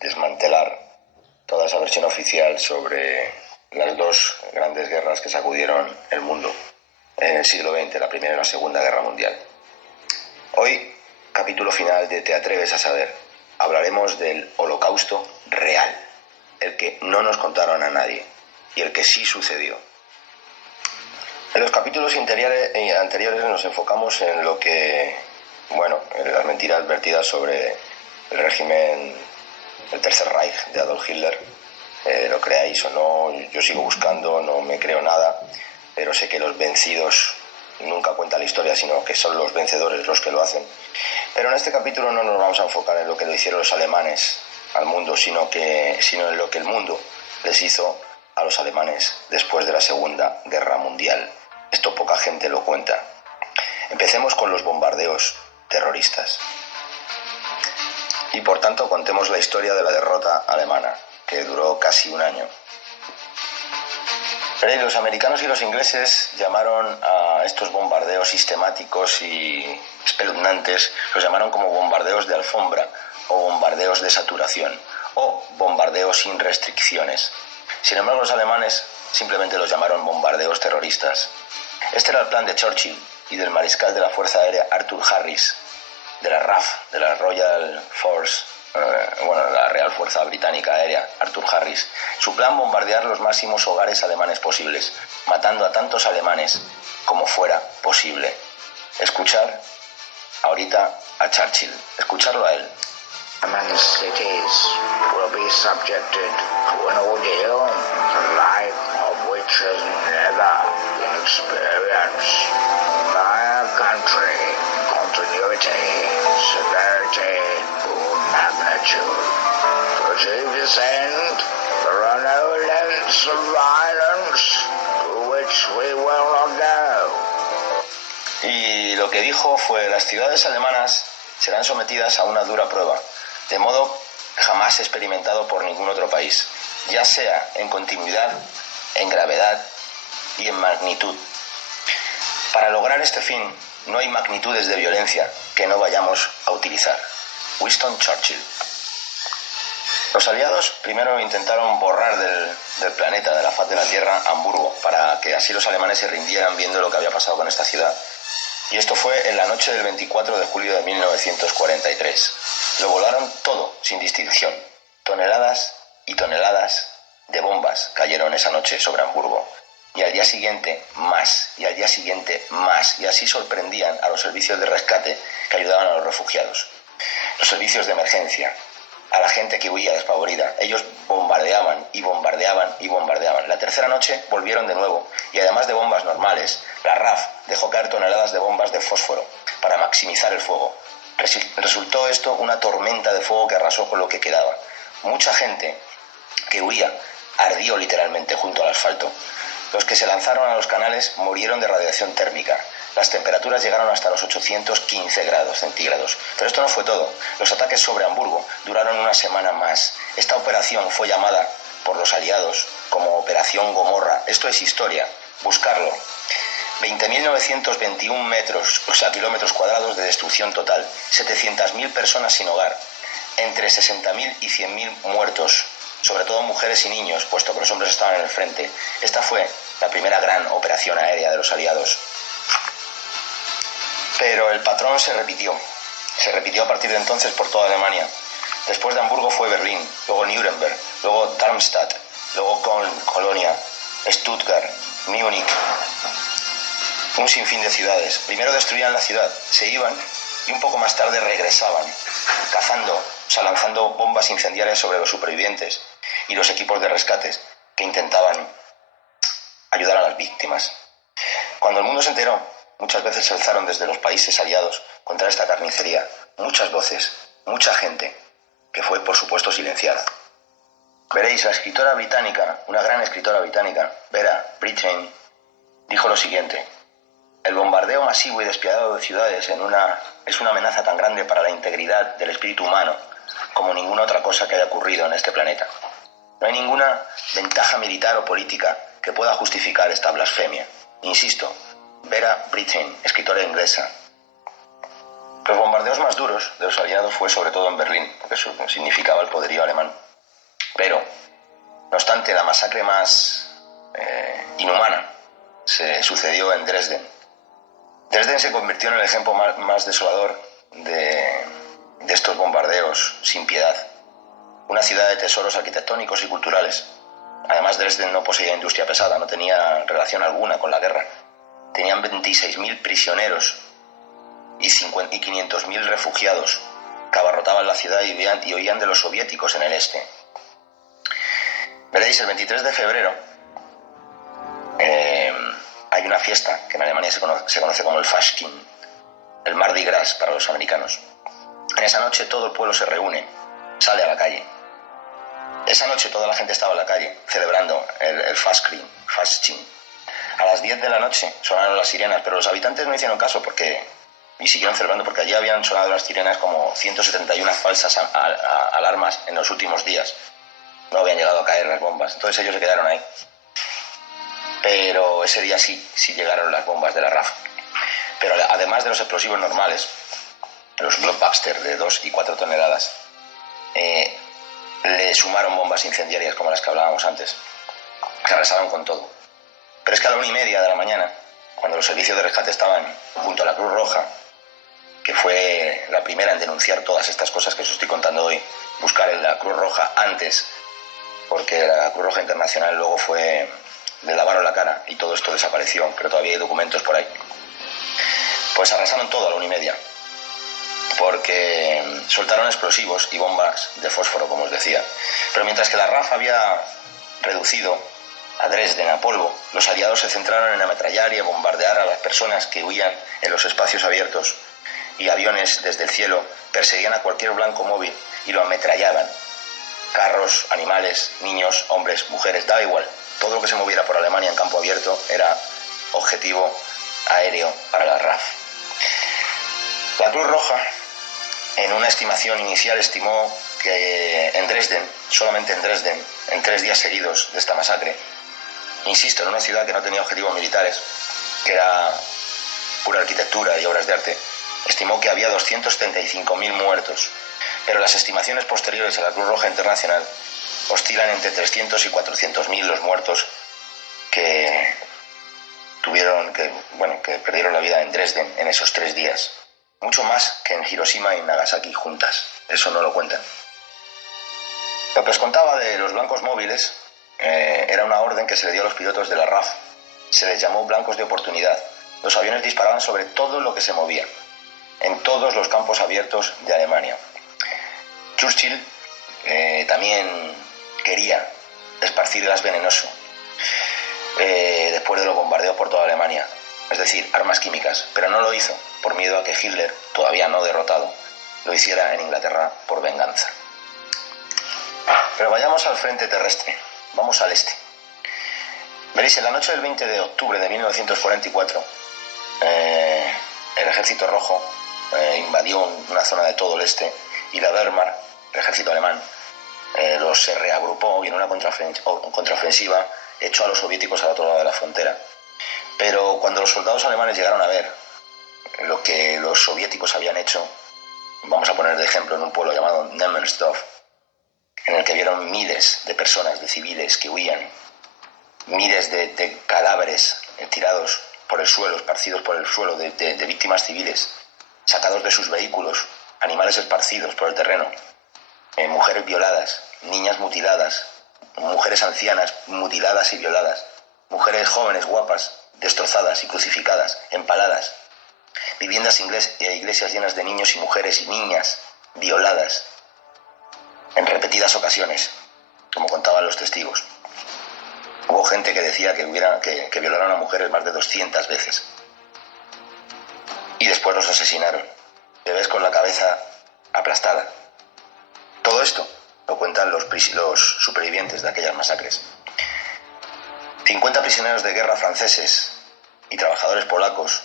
desmantelar toda esa versión oficial sobre las dos grandes guerras que sacudieron el mundo en el siglo XX, la Primera y la Segunda Guerra Mundial. Hoy, capítulo final de Te atreves a saber, hablaremos del Holocausto real, el que no nos contaron a nadie y el que sí sucedió. En los capítulos anteriores nos enfocamos en lo que, en las mentiras vertidas sobre el régimen, el Tercer Reich de Adolf Hitler. Lo creáis o no, yo sigo buscando, no me creo nada, pero sé que los vencidos nunca cuentan la historia, sino que son los vencedores los que lo hacen. Pero en este capítulo no nos vamos a enfocar en lo que le hicieron los alemanes al mundo, sino en lo que el mundo les hizo a los alemanes después de la Segunda Guerra Mundial. Esto poca gente lo cuenta. Empecemos con los bombardeos terroristas. Y por tanto contemos la historia de la derrota alemana, que duró casi un año. Pero los americanos y los ingleses llamaron a estos bombardeos sistemáticos y espeluznantes, los llamaron como bombardeos de alfombra, o bombardeos de saturación, o bombardeos sin restricciones. Sin embargo, los alemanes simplemente los llamaron bombardeos terroristas. Este era el plan de Churchill y del mariscal de la Fuerza Aérea Arthur Harris, de la RAF, de la Royal Force, la Real Fuerza Británica Aérea, Arthur Harris. Su plan: bombardear los máximos hogares alemanes posibles, matando a tantos alemanes como fuera posible. Escuchar ahorita a Churchill, escucharlo a él. German cities will be subjected to an ordeal the like of which has never been experienced by a country in continuity, severity, or magnitude. To achieve this end, there are no lengths of violence to which we will not go. Y lo que dijo fue: las ciudades alemanas serán sometidas a una dura prueba, de modo jamás experimentado por ningún otro país, ya sea en continuidad, en gravedad y en magnitud. Para lograr este fin, no hay magnitudes de violencia que no vayamos a utilizar. Winston Churchill. Los aliados primero intentaron borrar del planeta, de la faz de la Tierra, Hamburgo, para que así los alemanes se rindieran viendo lo que había pasado con esta ciudad. Y esto fue en la noche del 24 de julio de 1943. Lo volaron todo, sin distinción. Toneladas y toneladas de bombas cayeron esa noche sobre Hamburgo. Y al día siguiente, más. Y al día siguiente, más. Y así sorprendían a los servicios de rescate que ayudaban a los refugiados. Los servicios de emergencia. A la gente que huía despavorida. Ellos bombardeaban y bombardeaban y bombardeaban. La tercera noche volvieron de nuevo. Y además de bombas normales, la RAF dejó caer toneladas de bombas de fósforo para maximizar el fuego. Resultó esto una tormenta de fuego que arrasó con lo que quedaba. Mucha gente que huía ardió literalmente junto al asfalto. Los que se lanzaron a los canales murieron de radiación térmica. Las temperaturas llegaron hasta los 815 grados centígrados. Pero esto no fue todo. Los ataques sobre Hamburgo duraron una semana más. Esta operación fue llamada por los aliados como Operación Gomorra. Esto es historia. Buscarlo. 20.921 kilómetros cuadrados de destrucción total, 700.000 personas sin hogar, entre 60.000 y 100.000 muertos, sobre todo mujeres y niños, puesto que los hombres estaban en el frente. Esta fue la primera gran operación aérea de los aliados. Pero el patrón se repitió a partir de entonces por toda Alemania. Después de Hamburgo fue Berlín, luego Nuremberg, luego Darmstadt, luego Colonia, Stuttgart, Múnich. Un sinfín de ciudades. Primero destruían la ciudad, se iban y un poco más tarde regresaban, lanzando bombas incendiarias sobre los supervivientes y los equipos de rescates que intentaban ayudar a las víctimas. Cuando el mundo se enteró, muchas veces se alzaron desde los países aliados contra esta carnicería. Muchas voces, mucha gente, que fue por supuesto silenciada. Veréis, la escritora británica, una gran escritora británica, Vera Brittain, dijo lo siguiente: el bombardeo masivo y despiadado de ciudades es una amenaza tan grande para la integridad del espíritu humano como ninguna otra cosa que haya ocurrido en este planeta. No hay ninguna ventaja militar o política que pueda justificar esta blasfemia. Insisto, Vera Brittain, escritora inglesa. Los bombardeos más duros de los aliados fue sobre todo en Berlín, porque eso significaba el poderío alemán. Pero, no obstante, la masacre más inhumana se sucedió en Dresden. Dresden se convirtió en el ejemplo más desolador de estos bombardeos sin piedad. Una ciudad de tesoros arquitectónicos y culturales. Además, Dresden no poseía industria pesada, no tenía relación alguna con la guerra. Tenían 26.000 prisioneros y 500.000 refugiados que abarrotaban la ciudad y huían de los soviéticos en el este. Veréis, el 23 de febrero hay una fiesta que en Alemania se conoce como el Fasching, el Mardi Gras para los americanos. En esa noche todo el pueblo se reúne, sale a la calle. Esa noche toda la gente estaba en la calle celebrando el Fasching. A las 10 de la noche sonaron las sirenas, pero los habitantes no hicieron caso y siguieron celebrando porque allí habían sonado las sirenas como 171 falsas alarmas en los últimos días. No habían llegado a caer las bombas, entonces ellos se quedaron ahí. Pero ese día sí llegaron las bombas de la RAF. Pero además de los explosivos normales, los Blockbuster de 2 y 4 toneladas, le sumaron bombas incendiarias como las que hablábamos antes, que arrasaron con todo. Pero es que a la 1:30 de la mañana, cuando los servicios de rescate estaban junto a la Cruz Roja, que fue la primera en denunciar todas estas cosas que os estoy contando hoy, buscar en la Cruz Roja antes, porque la Cruz Roja Internacional luego le lavaron la cara y todo esto desapareció, pero todavía hay documentos por ahí. Pues arrasaron todo a la 1:30, porque soltaron explosivos y bombas de fósforo, como os decía. Pero mientras que la RAF había reducido a Dresden a polvo, los aliados se centraron en ametrallar y a bombardear a las personas que huían en los espacios abiertos, y aviones desde el cielo perseguían a cualquier blanco móvil y lo ametrallaban. Carros, animales, niños, hombres, mujeres, daba igual. Todo lo que se moviera por Alemania en campo abierto era objetivo aéreo para la RAF. La Cruz Roja, en una estimación inicial, estimó que en Dresden, solamente en Dresden, en 3 días seguidos de esta masacre, insisto, en una ciudad que no tenía objetivos militares, que era pura arquitectura y obras de arte, estimó que había 275.000 muertos, pero las estimaciones posteriores a la Cruz Roja Internacional oscilan entre 300 y 400.000 los muertos que perdieron la vida en Dresden en esos 3 días. Mucho más que en Hiroshima y Nagasaki juntas. Eso no lo cuentan. Lo que os contaba de los blancos móviles era una orden que se le dio a los pilotos de la RAF. Se les llamó blancos de oportunidad. Los aviones disparaban sobre todo lo que se movía, en todos los campos abiertos de Alemania. Churchill también quería esparcir gas venenoso después de los bombardeos por toda Alemania, es decir, armas químicas, pero no lo hizo por miedo a que Hitler, todavía no derrotado, lo hiciera en Inglaterra por venganza. Pero vayamos al frente terrestre, vamos al este. Veréis, en la noche del 20 de octubre de 1944, el Ejército Rojo invadió una zona de todo el este y la Wehrmacht, el ejército alemán, se reagrupó y en una contraofensiva echó a los soviéticos al otro lado de la frontera. Pero cuando los soldados alemanes llegaron a ver lo que los soviéticos habían hecho, vamos a poner de ejemplo en un pueblo llamado Nemmersdorf, en el que vieron miles de personas, de civiles que huían, miles de cadáveres tirados por el suelo, esparcidos por el suelo, de víctimas civiles, sacados de sus vehículos, animales esparcidos por el terreno, mujeres violadas, niñas mutiladas, mujeres ancianas mutiladas y violadas, mujeres jóvenes guapas destrozadas y crucificadas, empaladas, viviendas e iglesias llenas de niños y mujeres y niñas violadas en repetidas ocasiones, como contaban los testigos. Hubo gente que decía que violaron a mujeres más de 200 veces. Y después los asesinaron. Bebés con la cabeza aplastada. Todo esto lo cuentan los supervivientes de aquellas masacres. 50 prisioneros de guerra franceses y trabajadores polacos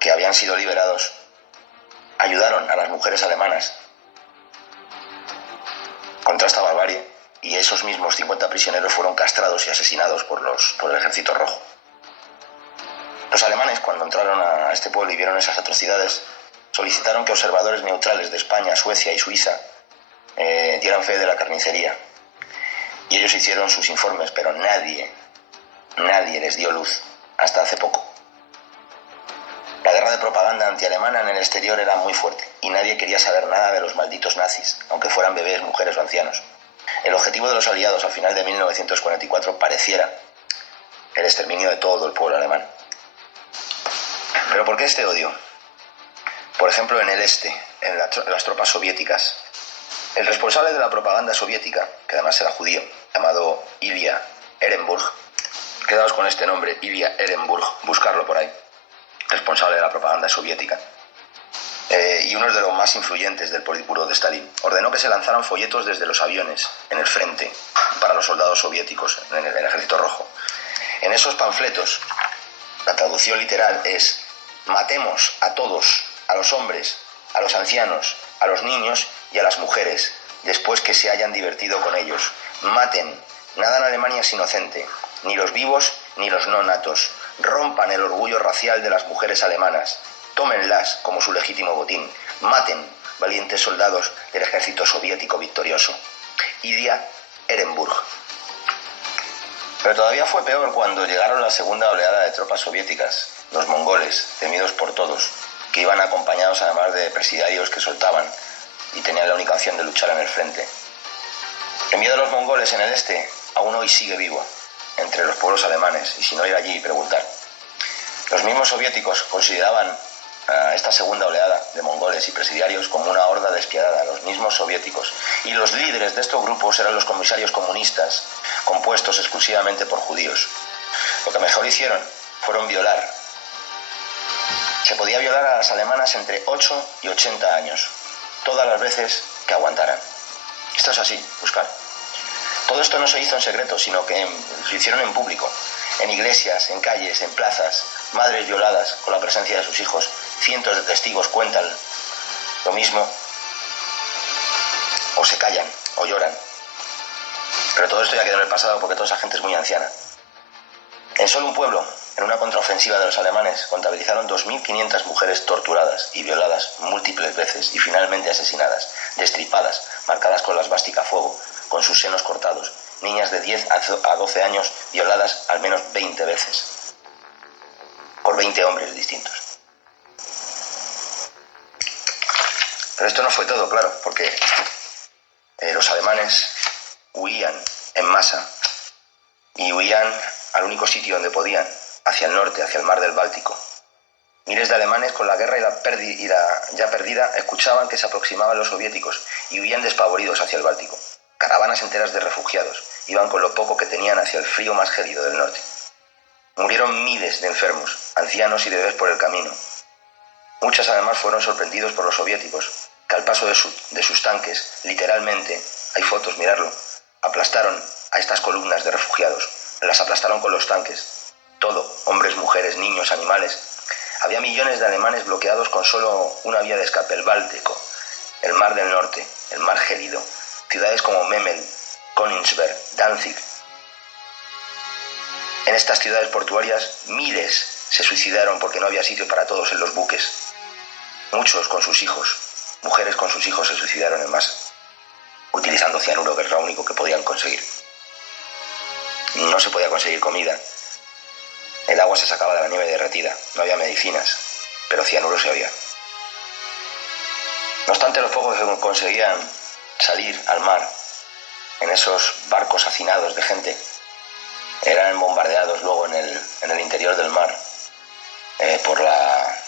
que habían sido liberados ayudaron a las mujeres alemanas contra esta barbarie, y esos mismos 50 prisioneros fueron castrados y asesinados por el Ejército Rojo. Los alemanes, cuando entraron a este pueblo y vieron esas atrocidades, solicitaron que observadores neutrales de España, Suecia y Suiza dieran fe de la carnicería. Y ellos hicieron sus informes, pero nadie les dio luz hasta hace poco. La guerra de propaganda antialemana en el exterior era muy fuerte y nadie quería saber nada de los malditos nazis, aunque fueran bebés, mujeres o ancianos. El objetivo de los aliados al final de 1944 pareciera el exterminio de todo el pueblo alemán. ¿Pero por qué este odio? Por ejemplo, en el este, en las tropas soviéticas, el responsable de la propaganda soviética, que además era judío, llamado Ilya Ehrenburg, quedaos con este nombre, Ilya Ehrenburg, buscarlo por ahí, responsable de la propaganda soviética, y uno de los más influyentes del Politburó de Stalin, ordenó que se lanzaran folletos desde los aviones en el frente para los soldados soviéticos en el Ejército Rojo. En esos panfletos, la traducción literal es: matemos a todos, a los hombres, a los ancianos, a los niños y a las mujeres, después que se hayan divertido con ellos. Maten, nada en Alemania es inocente, ni los vivos ni los no natos. Rompan el orgullo racial de las mujeres alemanas. Tómenlas como su legítimo botín. Maten, valientes soldados del ejército soviético victorioso. Ilya Ehrenburg. Pero todavía fue peor cuando llegaron la segunda oleada de tropas soviéticas, los mongoles, temidos por todos, que iban acompañados además de presidiarios que soltaban y tenían la única opción de luchar en el frente. El miedo de los mongoles en el este aún hoy sigue vivo entre los pueblos alemanes, y si no, ir allí y preguntar. Los mismos soviéticos consideraban a esta segunda oleada de mongoles y presidiarios como una horda despiadada, los mismos soviéticos, y los líderes de estos grupos eran los comisarios comunistas, compuestos exclusivamente por judíos. Lo que mejor hicieron fueron violar. Se podía violar a las alemanas entre 8 y 80 años, todas las veces que aguantaran. Esto es así, buscar. Todo esto no se hizo en secreto, sino que se hicieron en público, en iglesias, en calles, en plazas, madres violadas con la presencia de sus hijos. Cientos de testigos cuentan lo mismo, o se callan, o lloran. Pero todo esto ya quedó en el pasado porque toda esa gente es muy anciana. En solo un pueblo, en una contraofensiva de los alemanes, contabilizaron 2.500 mujeres torturadas y violadas múltiples veces y finalmente asesinadas, destripadas, marcadas con la esvástica a fuego, con sus senos cortados. Niñas de 10 a 12 años violadas al menos 20 veces, por 20 hombres distintos. Pero esto no fue todo, claro, porque los alemanes huían en masa y huían al único sitio donde podían, hacia el norte, hacia el mar del Báltico. Miles de alemanes, con la guerra y la ya perdida, escuchaban que se aproximaban los soviéticos y huían despavoridos hacia el Báltico. Caravanas enteras de refugiados iban con lo poco que tenían hacia el frío más gélido del norte. Murieron miles de enfermos, ancianos y bebés por el camino. Muchas además fueron sorprendidos por los soviéticos, que al paso de sus tanques, literalmente, hay fotos, mirarlo, aplastaron a estas columnas de refugiados, las aplastaron con los tanques. Todo, hombres, mujeres, niños, animales. Había millones de alemanes bloqueados con solo una vía de escape, el Báltico, el mar del norte, el mar gélido, ciudades como Memel, Königsberg, Danzig. En estas ciudades portuarias, miles se suicidaron porque no había sitio para todos en los buques. Muchos con sus hijos, mujeres con sus hijos se suicidaron en masa, utilizando cianuro, que es lo único que podían conseguir. No se podía conseguir comida. El agua se sacaba de la nieve derretida, no había medicinas, pero cianuro se había. No obstante, los pocos que conseguían salir al mar en esos barcos hacinados de gente eran bombardeados luego en el interior del mar por la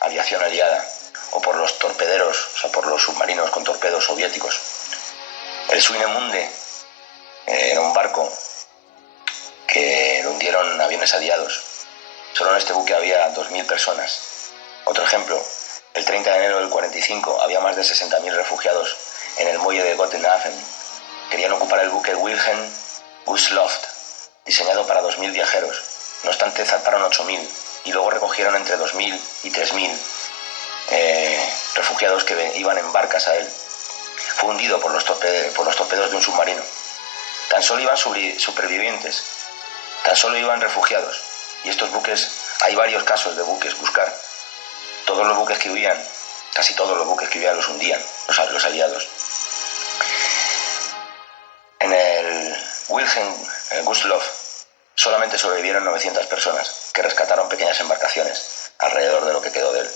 aviación aliada o por los torpederos, o sea, por los submarinos con torpedos soviéticos. El Swinemünde era un barco que lo hundieron aviones aliados. Solo en este buque había 2.000 personas. Otro ejemplo, el 30 de enero del 45 había más de 60.000 refugiados en el muelle de Gotenhafen. Querían ocupar el buque Wilhelm Gustloff, diseñado para 2.000 viajeros. No obstante, zarparon 8.000 y luego recogieron entre 2.000 y 3.000 refugiados que iban en barcas a él. Fue hundido por los torpedos de un submarino. Tan solo iban supervivientes, tan solo iban refugiados. Y estos buques, hay varios casos de buques, buscar. Todos los buques que huían Casi todos los buques que iban los hundían, los aliados. En el Wilhelm Gustloff solamente sobrevivieron 900 personas, que rescataron pequeñas embarcaciones alrededor de lo que quedó de él.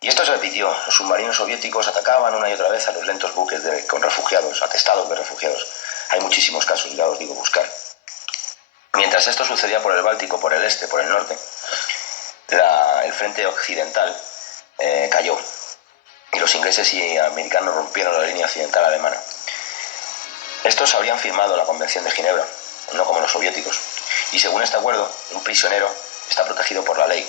Y esto se repitió. Los submarinos soviéticos atacaban una y otra vez a los lentos buques con refugiados, atestados de refugiados. Hay muchísimos casos, ya os digo, buscar. Mientras esto sucedía por el Báltico, por el este, por el norte, el frente occidental cayó. Y los ingleses y americanos rompieron la línea occidental alemana. Estos habrían firmado la Convención de Ginebra, no como los soviéticos. Y según este acuerdo, un prisionero está protegido por la ley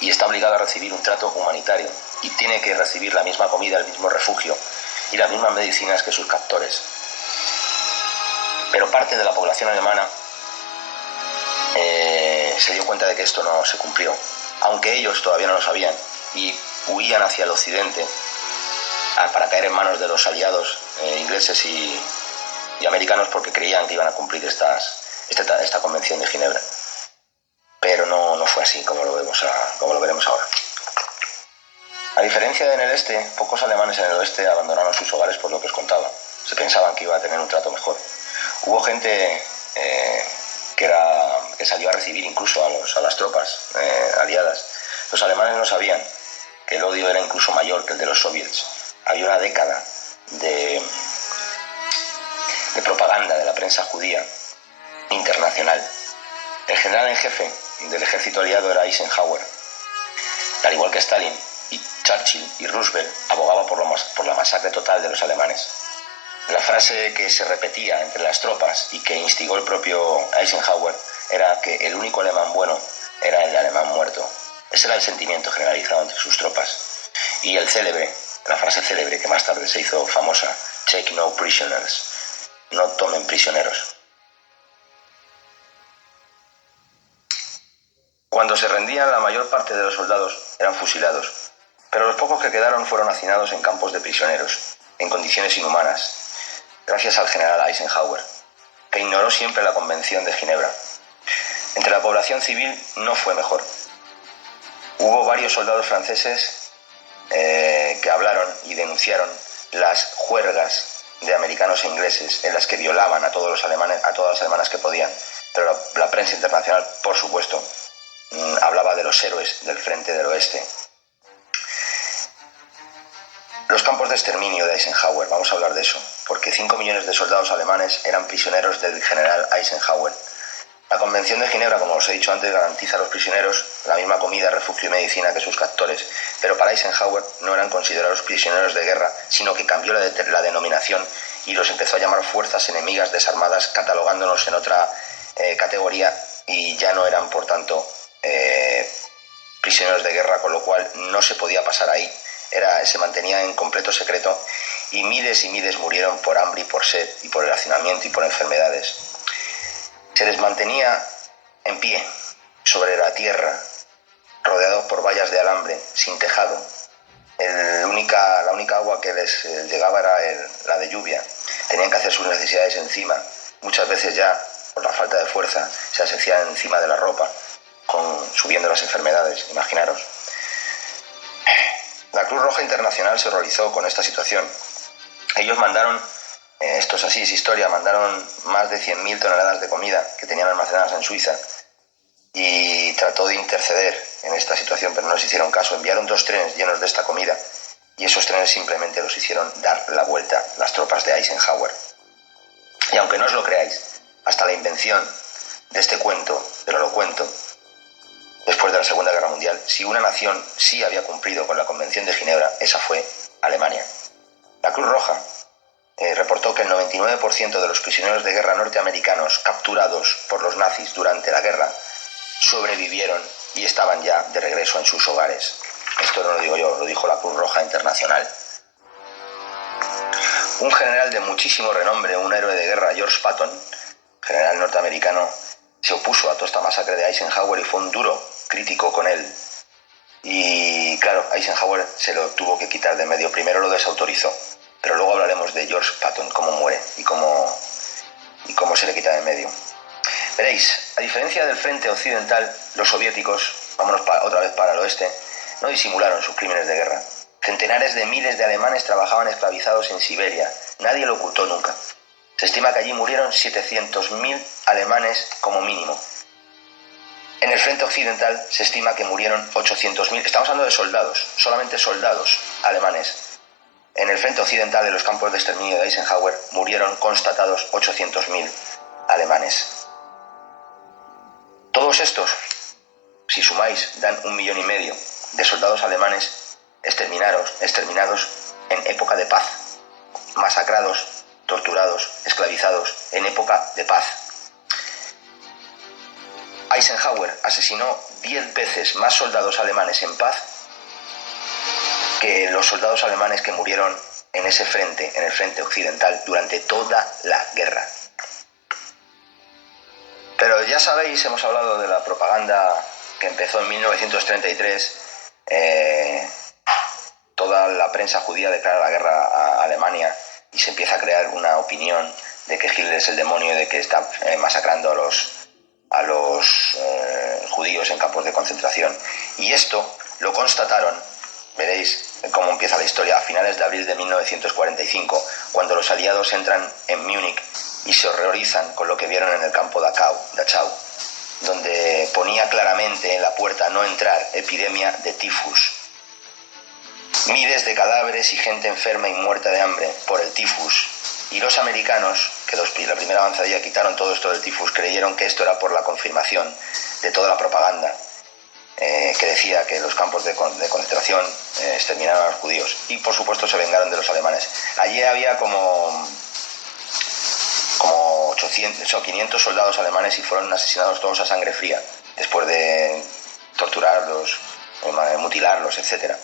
y está obligado a recibir un trato humanitario y tiene que recibir la misma comida, el mismo refugio y las mismas medicinas que sus captores. Pero parte de la población alemana se dio cuenta de que esto no se cumplió, aunque ellos todavía no lo sabían, y huían hacia el occidente para caer en manos de los aliados ingleses y americanos, porque creían que iban a cumplir esta Convención de Ginebra. Pero no fue así, como lo veremos ahora. A diferencia de en el este, pocos alemanes en el oeste abandonaron sus hogares por lo que os contaba. Se pensaban que iba a tener un trato mejor. Hubo gente que salió a recibir incluso a las tropas aliadas. Los alemanes no sabían que el odio era incluso mayor que el de los soviets. Había una década de propaganda de la prensa judía internacional. El general en jefe del ejército aliado era Eisenhower. Al igual que Stalin, y Churchill y Roosevelt abogaba por la masacre total de los alemanes. La frase que se repetía entre las tropas y que instigó el propio Eisenhower era que el único alemán bueno era el alemán muerto. Ese era el sentimiento generalizado entre sus tropas. Y la frase célebre que más tarde se hizo famosa, "Take no prisoners", no tomen prisioneros. Cuando se rendían, la mayor parte de los soldados eran fusilados, pero los pocos que quedaron fueron hacinados en campos de prisioneros, en condiciones inhumanas, gracias al general Eisenhower, que ignoró siempre la Convención de Ginebra. Entre la población civil no fue mejor. Hubo varios soldados franceses que hablaron y denunciaron las juergas de americanos e ingleses en las que violaban a todas las alemanas que podían, pero la prensa internacional, por supuesto, hablaba de los héroes del frente del oeste. Los campos de exterminio de Eisenhower, vamos a hablar de eso, porque 5 millones de soldados alemanes eran prisioneros del general Eisenhower. La Convención de Ginebra, como os he dicho antes, garantiza a los prisioneros la misma comida, refugio y medicina que sus captores, pero para Eisenhower no eran considerados prisioneros de guerra, sino que cambió la denominación y los empezó a llamar fuerzas enemigas desarmadas, catalogándolos en otra categoría, y ya no eran, por tanto, prisioneros de guerra, con lo cual no se podía pasar ahí. Se mantenía en completo secreto, y miles murieron por hambre y por sed y por el hacinamiento y por enfermedades. Se les mantenía en pie sobre la tierra, rodeados por vallas de alambre, sin tejado. La única agua que les llegaba era la de lluvia. Tenían que hacer sus necesidades encima. Muchas veces ya, por la falta de fuerza, se les hacía encima de la ropa, subiendo las enfermedades, imaginaros. La Cruz Roja Internacional se horrorizó con esta situación. Ellos mandaron, esto es así, es historia, mandaron más de 100.000 toneladas de comida que tenían almacenadas en Suiza, y trató de interceder en esta situación, pero no les hicieron caso. Enviaron 2 trenes llenos de esta comida, y esos trenes simplemente los hicieron dar la vuelta las tropas de Eisenhower. Y aunque no os lo creáis, hasta la invención de este cuento, pero lo cuento, después de la Segunda Guerra Mundial, si una nación sí había cumplido con la Convención de Ginebra, esa fue Alemania. La Cruz Roja reportó que el 99% de los prisioneros de guerra norteamericanos capturados por los nazis durante la guerra sobrevivieron y estaban ya de regreso en sus hogares. Esto no lo digo yo, lo dijo la Cruz Roja Internacional. Un general de muchísimo renombre, un héroe de guerra, George Patton, general norteamericano, se opuso a toda esta masacre de Eisenhower y fue un duro crítico con él. Y claro, Eisenhower se lo tuvo que quitar de medio. Primero lo desautorizó, pero luego hablaremos de George Patton, cómo muere y cómo se le quita de medio. Veréis, a diferencia del frente occidental, los soviéticos, vámonos otra vez para el oeste, no disimularon sus crímenes de guerra. Centenares de miles de alemanes trabajaban esclavizados en Siberia. Nadie lo ocultó nunca. Se estima que allí murieron 700.000 alemanes como mínimo. En el frente occidental se estima que murieron 800.000. Estamos hablando de soldados, solamente soldados alemanes. En el frente occidental, en los campos de exterminio de Eisenhower, murieron constatados 800.000 alemanes. Todos estos, si sumáis, dan 1,5 millones de soldados alemanes exterminados en época de paz, masacrados, torturados, esclavizados en época de paz. Eisenhower asesinó 10 veces más soldados alemanes en paz que los soldados alemanes que murieron en ese frente, en el frente occidental, durante toda la guerra. Pero ya sabéis, hemos hablado de la propaganda que empezó en 1933. Toda la prensa judía declara la guerra a Alemania y se empieza a crear una opinión de que Hitler es el demonio y de que está masacrando a los judíos en campos de concentración. Y esto lo constataron, veréis cómo empieza la historia, a finales de abril de 1945, cuando los aliados entran en Múnich y se horrorizan con lo que vieron en el campo de Dachau, donde ponía claramente en la puerta "no entrar, epidemia de tifus". Miles de cadáveres y gente enferma y muerta de hambre por el tifus. Y los americanos, que la primera avanzadilla quitaron todo esto del tifus, creyeron que esto era por la confirmación de toda la propaganda que decía que los campos de concentración exterminaron a los judíos. Y por supuesto se vengaron de los alemanes. Allí había como 800 o 500 soldados alemanes y fueron asesinados todos a sangre fría, después de torturarlos, mutilarlos, etc.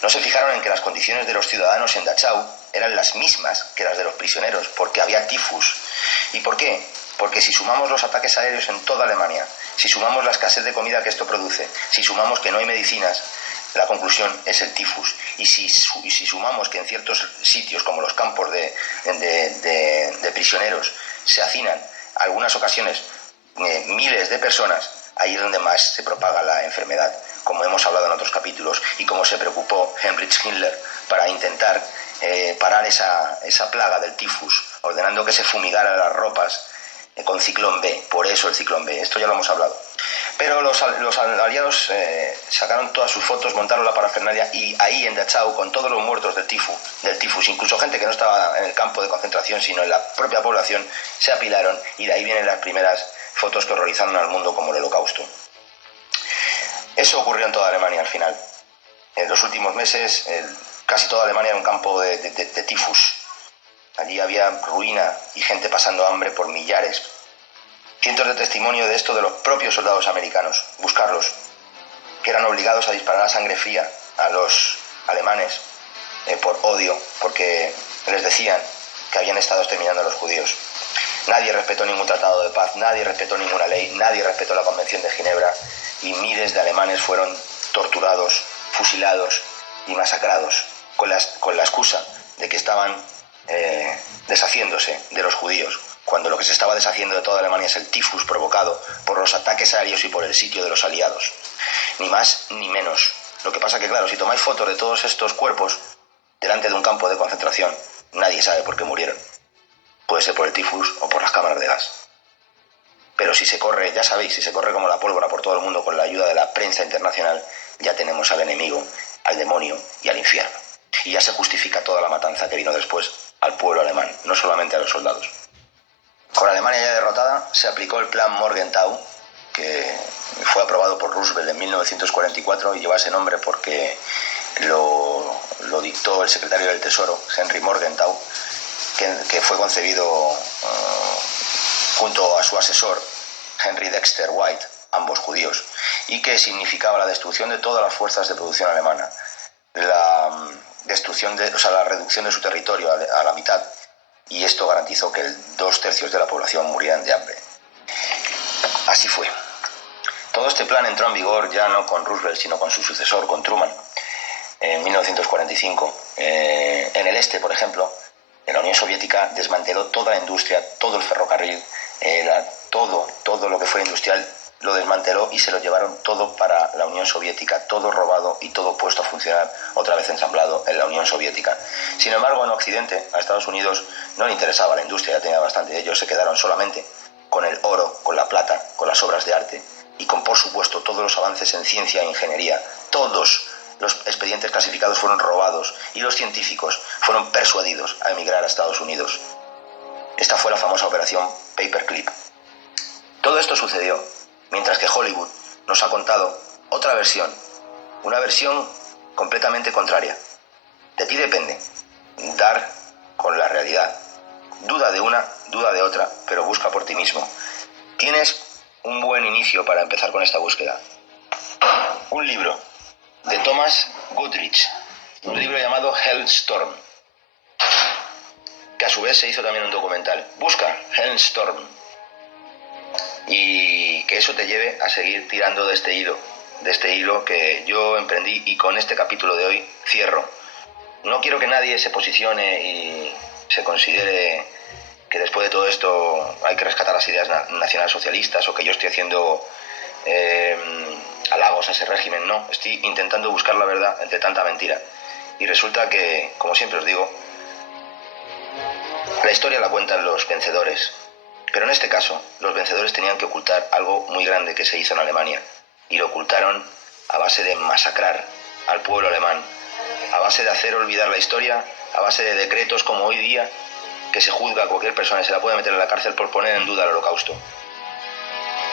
No se fijaron en que las condiciones de los ciudadanos en Dachau eran las mismas que las de los prisioneros, porque había tifus. ¿Y por qué? Porque si sumamos los ataques aéreos en toda Alemania, si sumamos la escasez de comida que esto produce, si sumamos que no hay medicinas, la conclusión es el tifus. Y si sumamos que en ciertos sitios, como los campos de prisioneros, se hacinan algunas ocasiones miles de personas, ahí es donde más se propaga la enfermedad, como hemos hablado en otros capítulos, y como se preocupó Heinrich Himmler para intentar parar esa plaga del tifus, ordenando que se fumigaran las ropas con ciclón B. Por eso el ciclón B, esto ya lo hemos hablado. Pero los aliados sacaron todas sus fotos, montaron la parafernalia, y ahí en Dachau, con todos los muertos del tifus, incluso gente que no estaba en el campo de concentración sino en la propia población, se apilaron, y de ahí vienen las primeras fotos que horrorizaron al mundo, como el Holocausto. Eso ocurrió en toda Alemania al final. En los últimos meses casi toda Alemania era un campo de tifus. Allí había ruina y gente pasando hambre por millares. Cientos de testimonios de esto de los propios soldados americanos. Buscarlos, que eran obligados a disparar a sangre fría a los alemanes por odio, porque les decían que habían estado exterminando a los judíos. Nadie respetó ningún tratado de paz, nadie respetó ninguna ley, nadie respetó la Convención de Ginebra, y miles de alemanes fueron torturados, fusilados y masacrados con la excusa de que estaban deshaciéndose de los judíos, cuando lo que se estaba deshaciendo de toda Alemania es el tifus provocado por los ataques aéreos y por el sitio de los aliados. Ni más ni menos. Lo que pasa que, claro, si tomáis fotos de todos estos cuerpos delante de un campo de concentración, nadie sabe por qué murieron. Puede ser por el tifus o por las cámaras de gas. Pero si se corre, ya sabéis, si se corre como la pólvora por todo el mundo con la ayuda de la prensa internacional, ya tenemos al enemigo, al demonio y al infierno. Y ya se justifica toda la matanza que vino después al pueblo alemán, no solamente a los soldados. Con Alemania ya derrotada, se aplicó el plan Morgenthau, que fue aprobado por Roosevelt en 1944 y lleva ese nombre porque lo dictó el secretario del Tesoro, Henry Morgenthau, que fue concebido junto a su asesor, Henry Dexter White, ambos judíos, y que significaba la destrucción de todas las fuerzas de producción alemana, la reducción de su territorio a la mitad, y esto garantizó que 2/3 de la población murieran de hambre. Así fue. Todo este plan entró en vigor ya no con Roosevelt, sino con su sucesor, con Truman, en 1945. En el este, por ejemplo, en la Unión Soviética desmanteló toda la industria, todo el ferrocarril, todo lo que fue industrial lo desmanteló y se lo llevaron todo para la Unión Soviética, todo robado y todo puesto a funcionar, otra vez ensamblado en la Unión Soviética. Sin embargo, en Occidente, a Estados Unidos no le interesaba la industria, ya tenía bastante de ellos, se quedaron solamente con el oro, con la plata, con las obras de arte y con, por supuesto, todos los avances en ciencia e ingeniería. Todos los expedientes clasificados fueron robados y los científicos fueron persuadidos a emigrar a Estados Unidos. Esta fue la famosa operación Paperclip. Todo esto sucedió mientras que Hollywood nos ha contado otra versión, una versión completamente contraria. De ti depende dar con la realidad. Duda de una, duda de otra, pero busca por ti mismo. Tienes un buen inicio para empezar con esta búsqueda. Un libro de Thomas Goodrich, un libro llamado Hellstorm, que a su vez se hizo también un documental. Busca Hellstorm y que eso te lleve a seguir tirando de este hilo que yo emprendí, y con este capítulo de hoy cierro. No quiero que nadie se posicione y se considere que después de todo esto hay que rescatar las ideas nacionalsocialistas o que yo estoy haciendo halagos a ese régimen. No, estoy intentando buscar la verdad entre tanta mentira. Y resulta que, como siempre os digo, la historia la cuentan los vencedores. Pero en este caso, los vencedores tenían que ocultar algo muy grande que se hizo en Alemania. Y lo ocultaron a base de masacrar al pueblo alemán, a base de hacer olvidar la historia, a base de decretos como hoy día, que se juzga a cualquier persona y se la puede meter en la cárcel por poner en duda el Holocausto.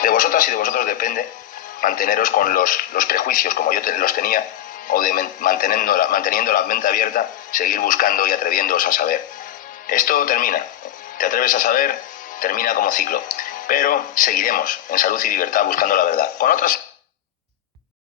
De vosotras y de vosotros depende manteneros con los prejuicios como yo los tenía, o de manteniendo la mente abierta, seguir buscando y atreviéndoos a saber. Esto termina. Te atreves a saber, termina como ciclo. Pero seguiremos en Salud y Libertad buscando la verdad, con otras